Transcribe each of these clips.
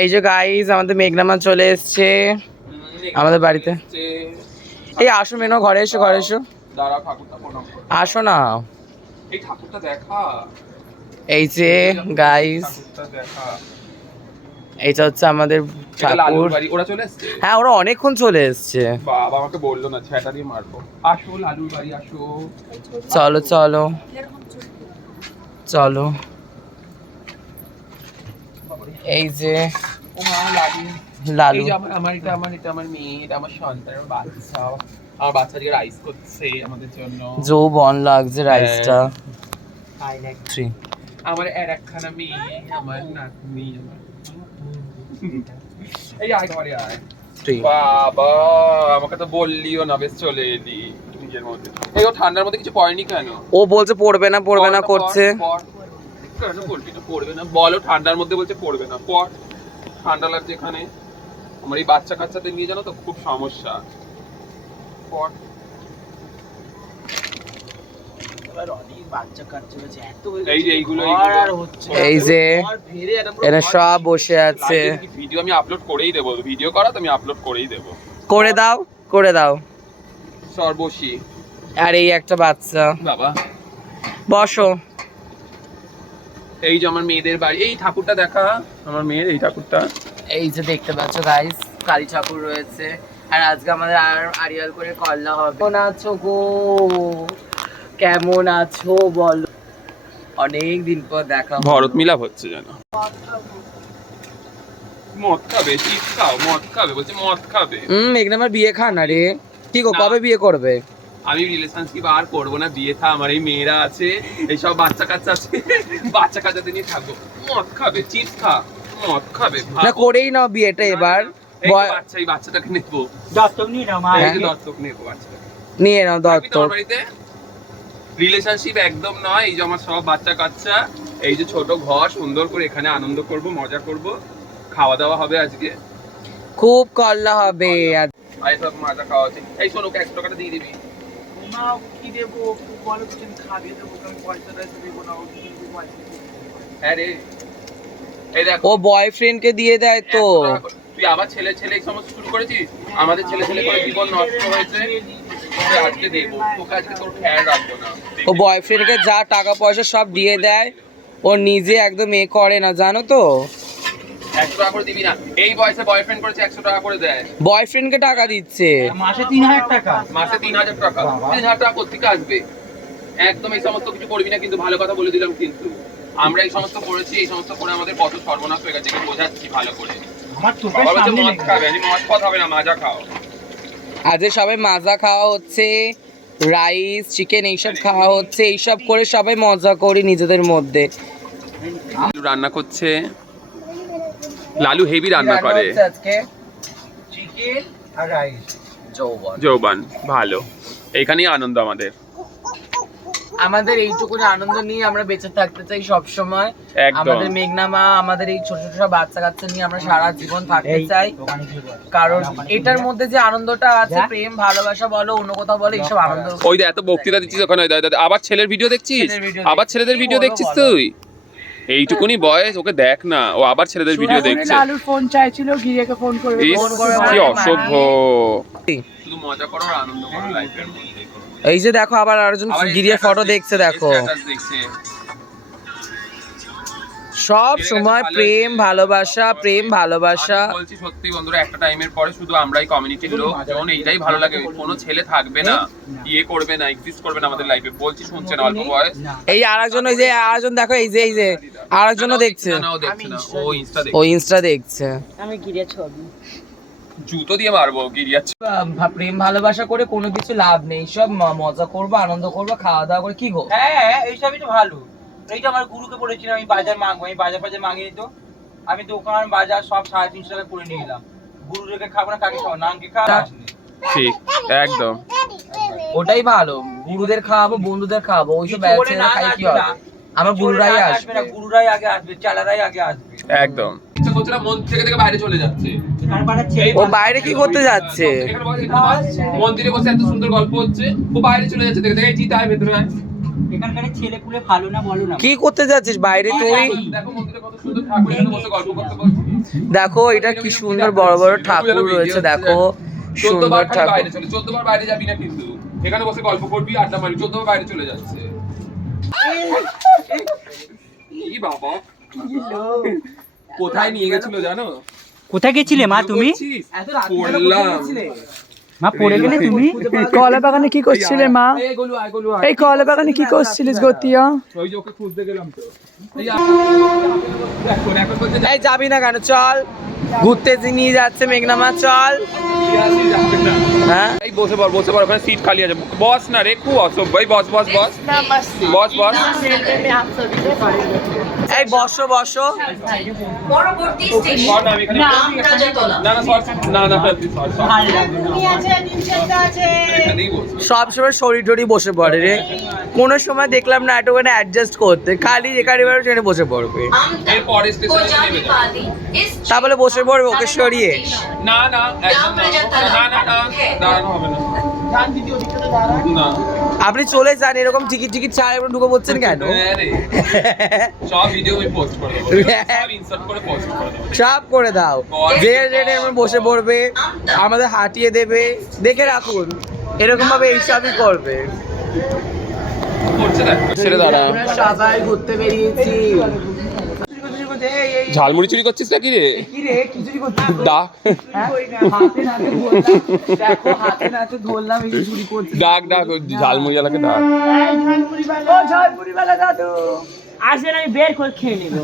এই যে গাইস আমাদের মেঘনামা চলে এসেছে আমাদের বাড়িতে। এই আসো মেনো, ঘরে এসো, ঘরে এসো, আসো না। এই ঠাকুরটা দেখা, এই যে গাইস এইটা হচ্ছে আমাদের ঠাকুর। ওরা চলে এসেছে। হ্যাঁ ওরা অনেকক্ষণ চলে এসেছে। বাবা আমাকে বললো না, ছ্যাটা দিয়ে মারবো। আসো লালুর বাড়ি আসো। চলো চলো চলো। এই যে লালু, আমার মেয়ে, এটা আমার সন্তান, আমার বাচ্চা। আমার বাচ্চা দিয়ে রাইস করছে আমাদের জন্য। যৌবন লাগছে রাইসটা। আমার একখানা মেয়ে, আমার নাতনি, আমার এই আয় ঘরে আয়। বাবা আমাকে তো বললিও না, বেশ চলে এলি নিজের মধ্যে। এই ও ঠান্ডার মধ্যে কিছু পড়েনি কেন? ও বলছে পড়বে না পড়বে না করছে। কেন বলবি না পড়বে না? বলো ঠান্ডার মধ্যে বলছে পড়বে না, পড়। ঠান্ডা লাগছে এখানে। আমার এই বাচ্চা কাচ্চাদের নিয়ে জানো তো খুব সমস্যা। পড়। এই যে এরা সব বসে আছে। ভিডিও আমি আপলোড করেই দেবো, ভিডিও করা তো আমি আপলোড করেই দেবো। করে দাও করে দাও। সর্বশী আর এই একটা বাচ্চা। বাবা বসো। এই যে আমার মেয়েদের বাড়ি, এই ঠাকুরটা দেখা আমার মেয়ের, এই ঠাকুরটা। এই যে দেখতে পাচ্ছ গাইস কালী ঠাকুর রয়েছে। আর আজকে আমাদের আড়িয়াল করে করলা হবে। কেমন আছো গো, কেমন আছো বলো? অনেক দিন পর দেখা। ভরত মিলাপ হচ্ছে যেন। মদ খাবে? চিপস খাও, মদ খাবে বলছে, মদ খাবে। এখানে আমার বিয়ে খা না রে। কি গো কবে বিয়ে করবে? আমি রিলেশনশিপ আর করবো না, বিয়ে থা। আমার এই মেয়েরা আছে, এইসব বাচ্চা কাচ্চা আছে, বাচ্চা কাচ্চাদের নিয়ে থাকবো। মদ খাবে, চিপস খা, মদ খাবে। না করেই নাও বিয়েটা এবার। বাচ্চা, এই বাচ্চাটাকে নেবো, দত্তক নিয়ে নাও মা। দত্তক নেবো বাচ্চাটাকে। নিয়ে নাও দত্তক। রিলেশনশিপ একদম নয়। এই যে আমার সব বাচ্চা কাচ্চা, এই যে ছোট ঘর, সুন্দর করে এখানে আনন্দ করব, মজা করব, খাওয়া দাওয়া হবে আজকে, খুব করলা হবে। আই সব মজা খাওয়া হচ্ছে। এই শোনো, 100 টাকাটা দিয়ে দিবি। মা কি দেবো বলো, কিছু খাবে দেবো, আমি পয়সাটা দেবো না। ও হ্যাঁ রে, এই দেখ ও বয়ফ্রেন্ডকে দিয়ে দেয় তো। তুই আবার ছেলে ছেলে এই সমস্ত শুরু করেছিস। আমাদের ছেলে ছেলে করে জীবন নষ্ট হয়েছে, আজকে দেবো তোকে, আজকে তোর খেয়াল রাখবো না। ও বয়ফ্রেন্ডকে যা টাকা পয়সা সব দিয়ে দেয়, ও নিজে একদম এ করে না জানো তো। 100 টাকা করে দিবি না? এই বয়সে বয়ফ্রেন্ড করেছে 100 টাকা করে দেয়। বয়ফ্রেন্ডকে টাকা দিচ্ছে মাসে 3000 টাকা। মাসে 3000 টাকা। 3000 টাকা কোথেকে আসবে? একদম এই সমস্ত কিছু করবি না কিন্তু, ভালো কথা বলে দিলাম কিন্তু। আমরা এই সমস্ত করেছি, এই সমস্ত করে আমাদের কত সর্বনাশ হয়ে গেছে, বোঝাচ্ছি ভালো করে। আমার চোখের সামনে মদ খাবে, মদ খাওয়া হবে না, মাজা খাও। আজকে সবাই মাজা খাওয়া হচ্ছে, রাইস চিকেন এইসব খাওয়া হচ্ছে, এইসব করে সবাই মজা করি নিজেদের মধ্যে। রান্না করছে লালু, হেভি রান্না করে। আজকে চিকেন আর রাইস। যৌবন ভালো, এইখানেই আনন্দ আমাদের। আমাদের এইটুকুনি আনন্দ নিয়ে আমরা বেঁচে থাকতে চাই সব সময়। আমাদের মেঘনামা, আমাদের এই ছোট ছোট বাচ্চা কাচ্চা নিয়ে আমরা সারা জীবন থাকতে চাই। কারণ এটার মধ্যে যে আনন্দটা আছে, প্রেম ভালোবাসা বলো, অন্য কোথাও বলো, এইসব আনন্দ। ওই যে এত বক্তৃতা দিচ্ছিস ওখানে, আবার ছেলের ভিডিও দেখছিস, আবার ছেলেদের ভিডিও দেখছিস তুই। এইটুকুনি বয়স, ওকে দেখ না, ও আবার ছেলেদের ভিডিও দেখছে। লালুর ফোন চাইছিল, গিয়েকে ফোন করবে। কি অসভ্য। শুধু মজা করো আর আনন্দ করো লাইফের মধ্যে। এই যে দেখো আবার আরেকজন গিরিয়ে ফটো দেখছে, দেখো। সব সময় প্রেম ভালোবাসা, প্রেম ভালোবাসা। বলছি সত্যি বন্ধুরা, একটা টাইমের পরে শুধু আমরাই কমিউনিটির লোক, যেমন এইটাই ভালো লাগে। কোনো ছেলে থাকবে না, বিয়ে করবে না, এক্সিস্ট করবে না আমাদের লাইফে। বলছি শুনছেন অল্প বয়স। এই আরেকজন, ওই যে আরেকজন দেখো, এই যে আরেকজনও দেখছে। ও ইনস্টা দেখছে। আমি গিরে ছবি জুতো দিয়ে মারবো গিরিয়ার। প্রেম ভালোবাসা করে কোনো কিছু লাভ নেই, সব মজা করবো, আনন্দ করবো, খাওয়া দাওয়া করে। কি গো? হ্যাঁ এইসবই তো ভালো। এইটা আমার গুরুকে বলেছিলাম আমি বাজার মাগবো, আমি বাজার মাগিনি তো। আমি দোকান বাজার সব 350 টাকা করে নিয়ে এলাম। গুরু রেখে খাবো না, কাকে খাবো, নামকে খাবো। ঠিক একদম, ওটাই ভালো। গুরুদের খাওয়াবো, বন্ধুদের খাওয়াবো, ওইসব ব্যাচেরা খাই কি হবে? আমার গুরুরাই আসবে না, গুরুরাই আগে আসবে, চালারাই আগে আসবে। একদম। মন থেকে বাইরে চলে যাচ্ছে। ও বাইরে কি করতে যাচ্ছে? মন্দিরে বসে এত সুন্দর গল্প হচ্ছে, ও বাইরে চলে যাচ্ছে। দেখে দেখে জিতা ভেতরে। এখানকার ছেলে পুলে ভালো না, বলো না। কি করতে যাচ্ছিস বাইরে তুই? দেখো মন্দিরে কত সুন্দর ঠাকুর, এখানে বসে গল্প করতে বলছি। দেখো এটা কি সুন্দর বড় বড় ঠাকুর রয়েছে, দেখো 14 সুন্দর বার খালি ঠাকুর। বাইরে চলে, 14 বার বাইরে যাবি না কিন্তু, এখানে বসে গল্প করবি, আড্ডা মারবি, 14 বার বাইরে চলে যাচ্ছে। কি বাবা, কোথায় নিয়ে গেছিল জানো? কোথায় গেছিলে মা তুমি? বলছিস? পড়লাম। মা পড়ে গেলে তুমি? কলা বাগানে কি করছিলে মা? এই গোলু আয়, গোলু আয়। এই কলা বাগানে কি করছিলিস গতিয়া? ওই যে ওকে খুঁজতে গেলাম তো। এই এখন বলছে এই যাবি না কেন? চল, ঘুরতে নিয়ে যাচ্ছে মেঘনা মা, চল। হ্যাঁ এই বসে পড়, বসে পড়, ওখানে সিট খালি আছে। বস না রে, খুব অসভ্য। এই বস বস বস বস বস। এই বসো বসো। পরবর্তী স্টেশন সর না, আমি এখানে রামরাজাতলা। না না সর, না না সর সর। এখানেই বসবো। সব সময় শরীর টরি বসে পড়ে রে, কোনো সময় দেখলাম না একটুখানি অ্যাডজাস্ট করতে, খালি এখানে ট্রেনে বসে পড়বে। এর পরের স্টেশনে নেমে যাও। তা বলে বসে পড়বে ওকে সরিয়ে? না না একদম না, না না দাঁড়ানো হবে না। না আপনি চলে যান, এরকম টিকিট টিকিট ছাড়া এখন ঢুকে পড়ছেন কেন? হ্যাঁ রে, সব ভিডিও আমি পোস্ট করে দেবো, সব ইনসার্ট করে পোস্ট করে দেবো। সব করে দাও, যে ট্রেনে এমন বসে পড়বে, আমাদের হাঁটিয়ে দেবে, দেখে রাখুন এরকম ভাবে এইসবই করবে। করছে দেখ, ছেড়ে দাঁড়া। সবাই ঘুরতে বেরিয়েছি। ঝালমুড়ি চুরি করছিস নাকি রে? কি রে, কিছুই করতে ডাক হাতে নাতে ধরলাম, এই চুরি করছি। ডাক ডাক, ওই ঝালমুড়ি ওয়ালাকে ডাক। ও ঝালপুরি বেলা দাদু আসেন, আমি বের করে খেয়ে নেব।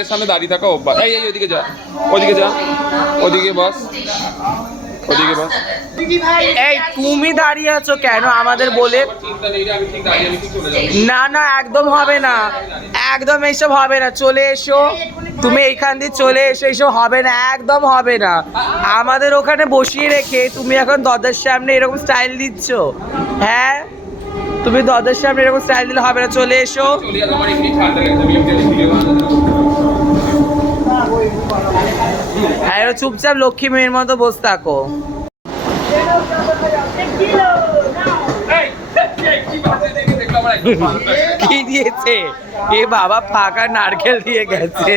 এর সামনে দাঁড়িয়ে থাকা অভ্যাস। এই এই ওদিকে যা, ওদিকে যা, ওদিকে বস, ওদিকে বস। এই তুমি দাঁড়িয়ে আছো কেন আমাদের বলে? চিন্তা নেই রে, আমি ঠিক দাঁড়িয়ে, আমি ঠিক চলে যাবো। না না একদম হবে না, একদম এইসব হবে না, চলে এসো তুমি এইখান দিয়ে, চলে এসো, এইসব হবে না, একদম হবে না। আমাদের ওখানে বসিয়ে রেখে তুমি এখন দরজার সামনে এরকম স্টাইল দিচ্ছ? হ্যাঁ, তুমি দরজার সামনে এরকম স্টাইল দিলে হবে না, চলে এসো। চলে যাবো, আমার এমনি ঠান্ডা লেগেছে, আমি এমনি ভিডিও বানাতে যাবো। হ্যাঁ, চুপচাপ লক্ষ্মী মেয়ের মতো বসে থাকো। কি দিয়েছে এ বাবা? ফাঁকা নারকেল দিয়ে গেছে।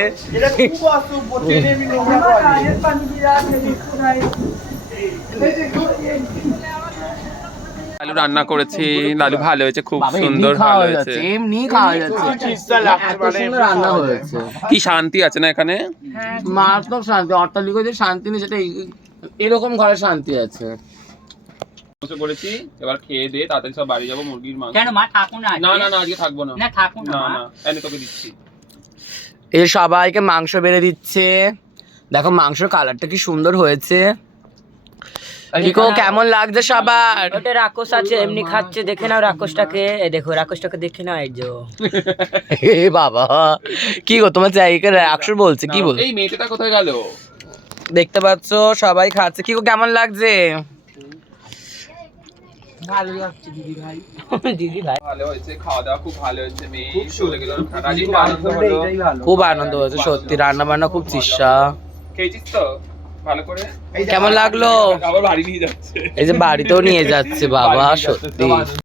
লালু রান্না করেছি, লালু ভালো হয়েছে, খুব সুন্দর ভালো হয়েছে। এমনি খাওয়া যাচ্ছে, এত সুন্দর রান্না হয়েছে। কি শান্তি আছে না এখানে? মারাত্মক শান্তি, অট্টালিকায় যে শান্তি নেই সেটা এরকম ঘরে শান্তি আছে। বসে পড়েছি, এবার খেয়ে দে, তাড়াতাড়ি সব বাড়ি যাবো। মুরগির মাংস। কেন মা থাকো না? না না না, আজকে থাকবো না। না থাকো না না মা। না, এনে তোকে দিচ্ছি। এই সবাইকে মাংস বেড়ে দিচ্ছে, দেখো মাংসের কালারটা কি সুন্দর হয়েছে। কিকো কেমন লাগছে সবার? ওটা রাক্ষস আছে, এমনি খাচ্ছে, দেখে নাও রাক্ষসটাকে। এই দেখো রাক্ষসটাকে দেখে নাও, এই যে এ বাবা, কি গো তোমার জায়গাকে রাক্ষস বলছে? কি বল? এই মেয়েটা কোথায় গেল? দেখতে পাচ্ছ সবাই খাচ্ছে। কি গো কেমন লাগছে? ভালো লাগছে দিদি ভাই। দিদি ভাই ভালো হয়েছে, খাওয়া দাওয়া খুব ভালো হয়েছে। মেয়ে চলে গেল, রাজি খুব আনন্দ হলো। খুব আনন্দ হয়েছে সত্যি, রান্না বান্না খুব চিস্সা। খেয়েছিস তো ভালো করে? কেমন লাগলো? আবার বাড়ি নিয়ে যাচ্ছে। এই যে বাড়িতেও নিয়ে যাচ্ছে বাবা, সত্যি।